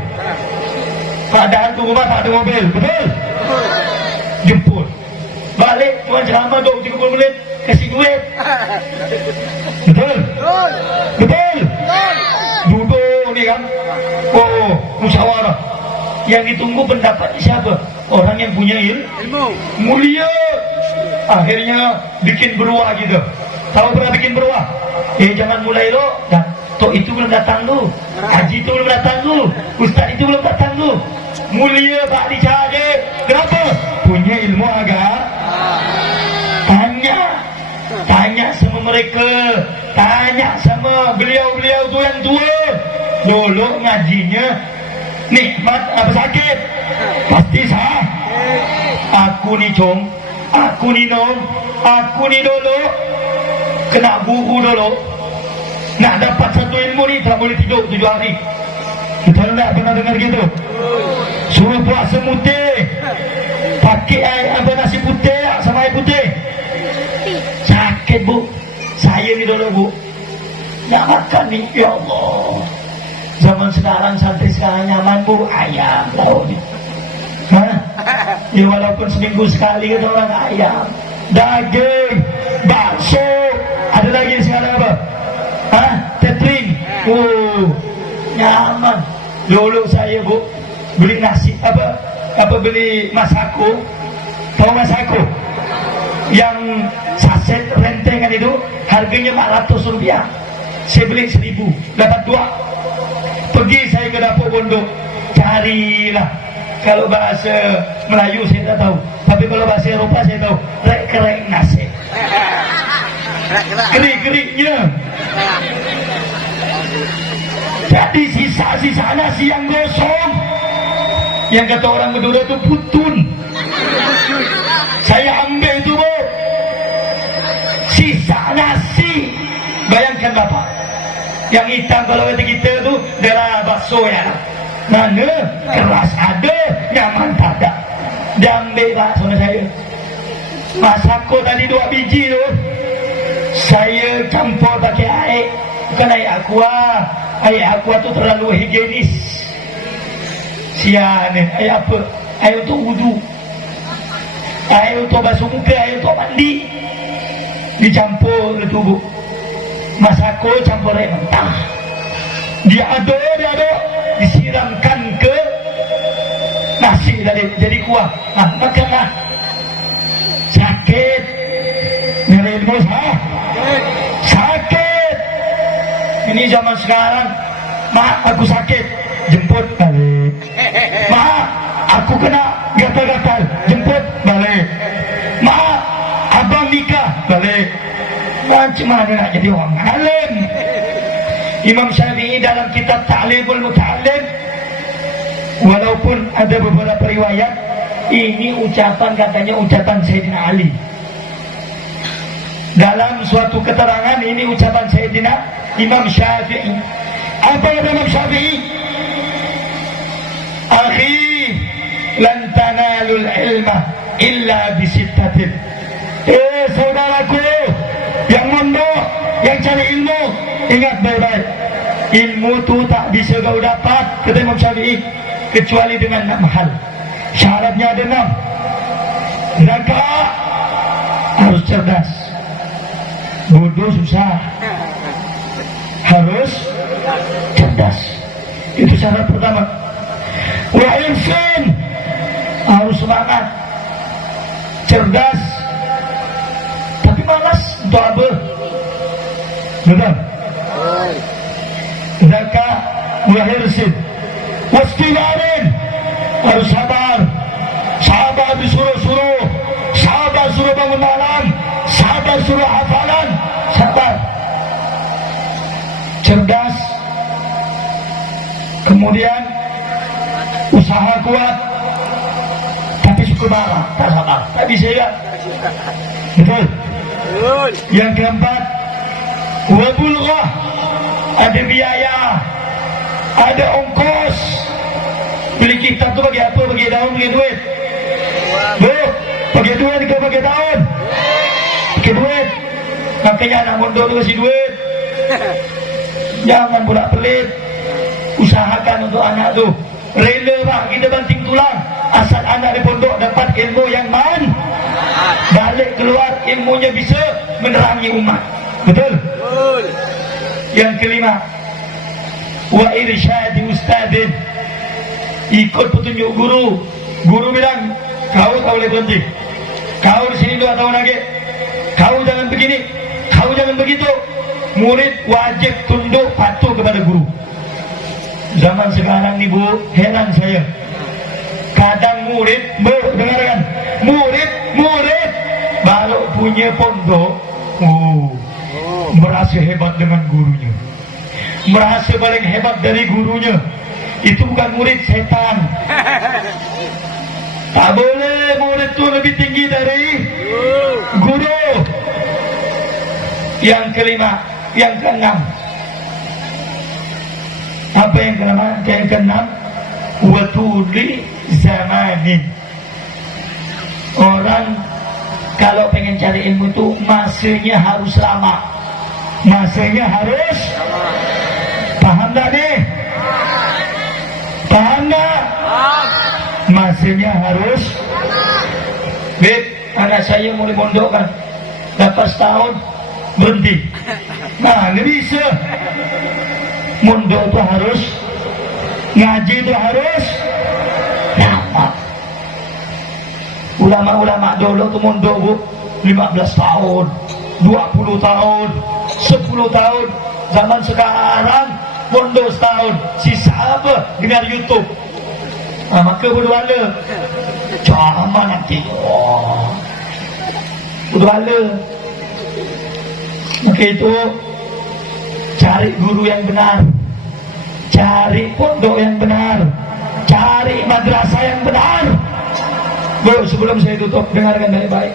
Keadaan tu rumah tak ada mobil, betul? Jemput, balik tuan ceramah 20-30 menit, kasih duit. Betul? Betul? Duduk ni kan, oh musyawarah, yang ditunggu pendapat siapa? Orang yang punya ilmu, mulia. Akhirnya bikin beruah gitu, Tahu pernah bikin beruah? Jangan mulai lo. Tok itu belum datang lu, haji itu belum datang lu, ustaz itu belum datang lu. Mulia Pak dicari. Kenapa? Punya ilmu agak. Tanya sama mereka, tanya sama beliau-beliau tu yang tua. Dulu ngajinya nikmat apa sakit? Pasti sah. Aku ni com, aku ni nom, aku ni dulu kena guru dulu. Nak dapat satu ilmu ni tak boleh tidur 7 hari. Betul tak? Pernah dengar gitu? Suruh puasa putih, pakai air nasi putih sama air putih. Sakit bu, saya ni dulu bu, nak makan ni, ya Allah. Zaman sekarang santri sekarang nyaman bu, ayam lauk ni. Ya walaupun seminggu sekali kata orang ayam, daging, bakso, ada lagi sekarang apa? Tetring. Nyaman. Dulu saya bu beli nasi beli masako. Tahu masako? Yang saset rentengan itu harganya 400 rupiah. Saya beli 1000, dapat 2. Pergi saya ke dapur pondok, carilah. Kalau bahasa Melayu saya tak tahu, tapi kalau bahasa Eropa saya tahu. Rek-rek nasi. Gerik-geriknya. Jadi sisa-sisa nasi yang gosong, yang kata orang Madura itu putun, saya ambil itu bu, sisa nasi. Bayangkan bapak, yang hitam kalau kata kita itu adalah bakso ya. Mana keras ada, nyaman tak ada. Diambil bakso saya. Masako tadi 2 biji tu, saya campur pakai air, bukan air aqua. Air aqua tu terlalu higienis. Sian, air apa? Air untuk wudu, air untuk basuh muka, air untuk mandi, dicampur ke tubuh. Masako campur air mentah, dia aduk, disiramkan ke nasi tadi, jadi kuah. Makanlah. Sakit dari ilmu sakit. Ini zaman sekarang, mak aku sakit, jemput balik. Mak aku kena gatal-gatal, jemput balik. Mak abang nikah, balik. Macam mana nak jadi orang alim? Imam Syafi'i dalam kitab Ta'limul Muta'allim, walaupun ada beberapa riwayat, ini ucapan katanya ucapan Sayyidina Ali. Dalam suatu keterangan ini ucapan Sayyidina Imam Syafi'i. Apa kata Imam Syafi'i? Akhi, lan tanalul ilma illa bisittatin. Saudaraku yang mondok, yang cari ilmu, ingat baik-baik, ilmu tu tak bisa kau dapat, kata Imam Syafi'i, kecuali dengan 6 hal. Syaratnya ada 6. Zakat harus cerdas, bodoh susah, harus cerdas. Itu syarat pertama. Wa irfan, harus semangat, cerdas, tapi malas untuk apa? Betul? Zakat wa irfan, wastibarin, harus sabar. Sabar disuruh-suruh, sabar suruh bangun malam, sabar suruh hafalan, sabar. Cerdas, kemudian usaha kuat, tapi suka marah, tak sabar, tak bisa ya. Betul? Yang keempat, wabulghah, ada biaya, ada ongkos. Beli kitab tu bagi apa? Bagi daun, bagi duit. Bagi duit ke bagi daun? Bagi duit. Makanya anak mondok tu kasih duit. Jangan pula pelit. Usahakan untuk anak tu. Rela pak kita banting tulang, asal anak di pondok dapat ilmu yang balik keluar ilmunya bisa menerangi umat. Betul? Yang kelima, wa irsyadi ustadin, ikut petunjuk guru. Guru bilang kau tak boleh berhenti, kau di sini 2 tahun lagi, kau jangan begini, Kau jangan begitu. Murid wajib tunduk patuh kepada guru. Zaman sekarang nih Bu, heran saya. Kadang murid, dengarkan, murid baru punya pondok, merasa hebat dengan gurunya, merasa paling hebat dari gurunya. Itu bukan murid, setan. Tak boleh murid itu lebih tinggi dari guru. Yang kelima, yang keenam. Apa yang kelima? Yang keenam, watuli zamanin. Orang kalau pengen cari ilmu itu masanya harus lama. Masanya harus paham tak nih? Paham tak? Masanya harus. Beb, anak saya mulai mondok kan, dapat setahun berhenti. Nah, nggak bisa. Mondok itu harus, ngaji itu harus lama. Ulama-ulama dulu tuh mondok Bu 15 tahun, 20 tahun, 10 tahun. Zaman sekarang mondok setahun, sisa apa? Dengar YouTube. Nah, maka berdoa sama nanti. Berdoa. Maka itu cari guru yang benar, cari pondok yang benar, cari madrasah yang benar. Bu, sebelum saya tutup, dengarkan baik-baik.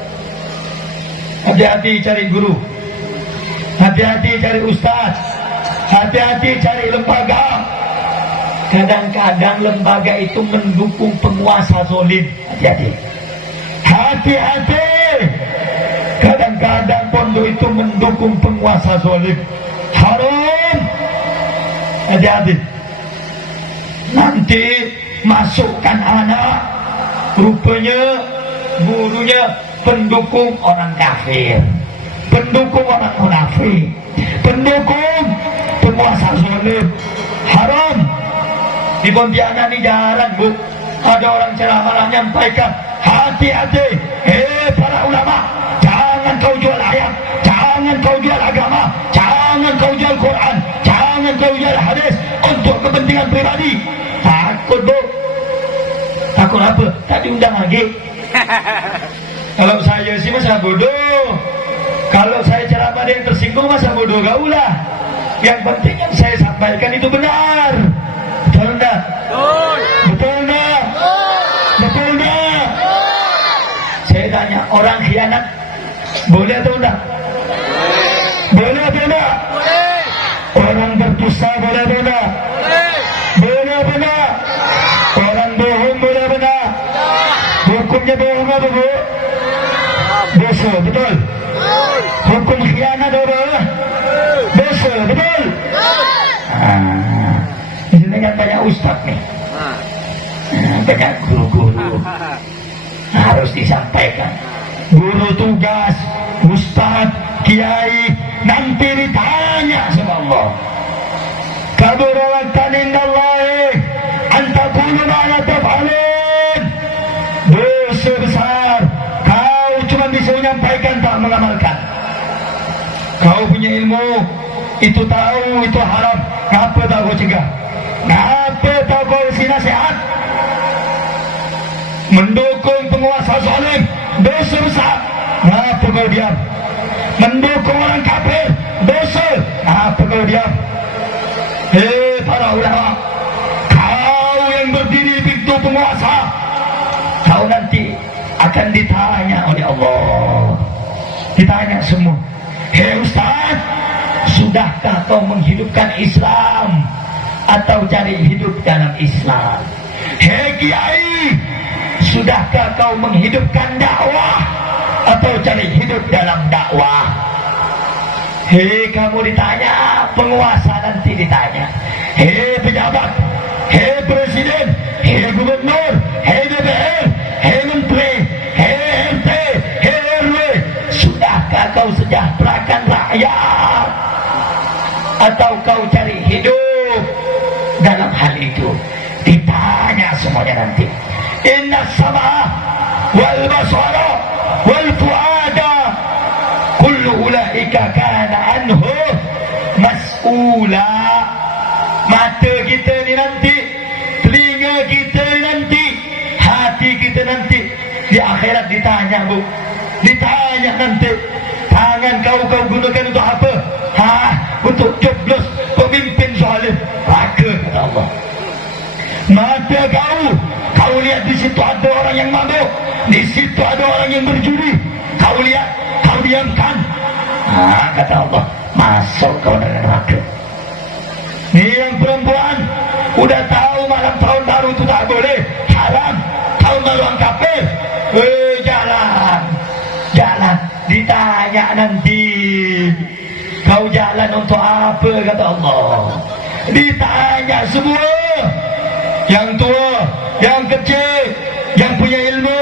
Hati-hati cari guru, hati-hati cari ustaz, hati-hati cari lembaga. Kadang-kadang lembaga itu mendukung penguasa zalim. Hati-hati. Hati-hati. Kadang-kadang pondok itu mendukung penguasa zalim. Haram. Hati-hati. Nanti masukkan anak, rupanya gurunya pendukung orang kafir, pendukung orang munafik, pendukung penguasa zalim. Haram. Di Pontianak ini jarang Bu, ada orang ceramah menyampaikan hati-hati, para ulama, jangan kau jual ayat, jangan kau jual agama, jangan kau jual Quran, jangan kau jual hadis untuk kepentingan pribadi. Takut Bu. Takut apa? Tak diundang lagi. Kalau saya sih masa bodoh. Kalau saya ceramah dia yang tersinggung masa bodoh gak ulah. Yang penting yang saya sampaikan itu benar. Betul enggak? Betul enggak? Betul enggak? Saya tanya, orang khianat boleh atau enggak? Boleh atau enggak? Orang berdusta boleh atau enggak? Boleh atau enggak? Orang bohong boleh atau enggak? Hukumnya bohong apa Bu? Dosa, betul? Hukum khianat apa? Dosa, betul? Di sini kan banyak ustaz nih, banyak guru-guru, harus disampaikan. Guru tugas, ustaz, kiai, nanti ditanya sama Allah. Kabura waqtan indallahi an taqulu ma la taf'alun. Dosa besar, kau cuma bisa menyampaikan tak mengamalkan. Kau punya ilmu, itu tahu itu haram, ngapa tak kau cegah? Ngapa tak kau kasih nasihat? Mendukung penguasa zalim, dosa besar, ngapa kau diam? Mendukung orang kafir, dosa, ngapa kau diam? Para ulama, kau yang berdiri di pintu penguasa, kau nanti akan ditanya oleh Allah. Ditanya semua. Ustaz, sudahkah kau menghidupkan Islam atau cari hidup dalam Islam? Kiai, sudahkah kau menghidupkan dakwah atau cari hidup dalam dakwah? Kamu ditanya, penguasa nanti ditanya. Pejabat, presiden, gubernur, DPR, menteri, RT, RW, sudahkah kau sejahterakan rakyat atau kau cari hidup dalam hal itu? Ditanya semuanya nanti. Inna sama wal basara wal fuada kullu ulaika kana ula. Mata kita ni nanti, telinga kita ni nanti, hati kita nanti di akhirat ditanya, Bu. Ditanya nanti, tangan kau gunakan untuk apa? Untuk joblos pemimpin zalim. Maka kata Allah, mata kau lihat di situ ada orang yang mabuk, di situ ada orang yang berjudi, kau lihat, kau diamkan. Kata Allah, masuk kau dalam neraka. Ni yang perempuan udah tahu malam tahun baru itu tak boleh, haram, tahun baru orang kafir. Jalan, ditanya nanti, kau jalan untuk apa? Kata Allah, ditanya semua, yang tua, yang kecil, yang punya ilmu,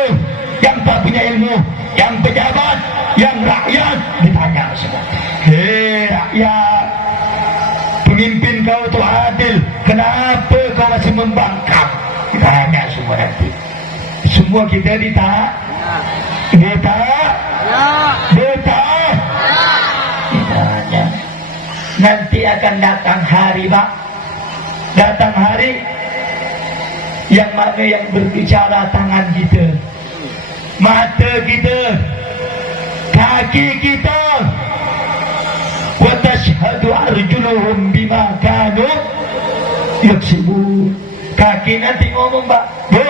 yang tak punya ilmu, yang pejabat, yang rakyat, ditanya semua. Hei rakyat, pemimpin kau itu adil, kenapa kau masih membangkang? Ditanya semua nanti. Semua kita ditanya. Ditanya. Nanti akan datang hari, Pak. Datang hari yang mana yang berbicara tangan kita, mata kita, kaki kita. Wa tashhadu arjuluhum bima kanu yaksibun. Kaki nanti ngomong, Pak. Bu.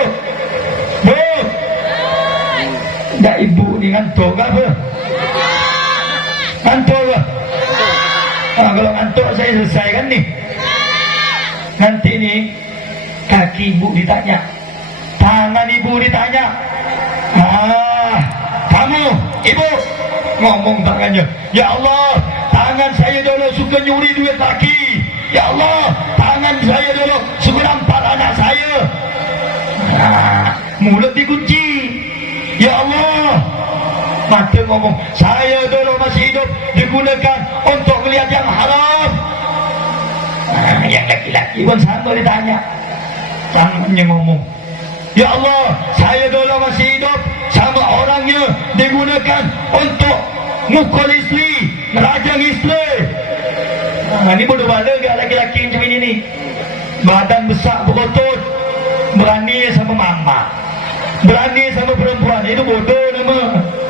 Dah ibu ni ngantuk ke apa? Ngantuk ke? Kalau ngantuk saya selesaikan ni. Nanti ni kaki ibu ditanya, tangan ibu ditanya. Kamu ibu ngomong tangannya, ya Allah, tangan saya dulu suka nyuri duit laki. Ya Allah, tangan saya dulu suka nampak anak saya. Mulut dikunci. Ya Allah, mata ngomong, saya dulu masih hidup digunakan untuk melihat yang haram. Yang laki-laki pun sama ditanya, tangannya ngomong, ya Allah, saya dulu masih hidup sama orangnya digunakan untuk mukul isteri, merajang isteri. Ini bodoh bala ke laki-laki macam ini ni? Badan besar berotot, berani sama mama, berani sama perempuan, itu bodoh nama.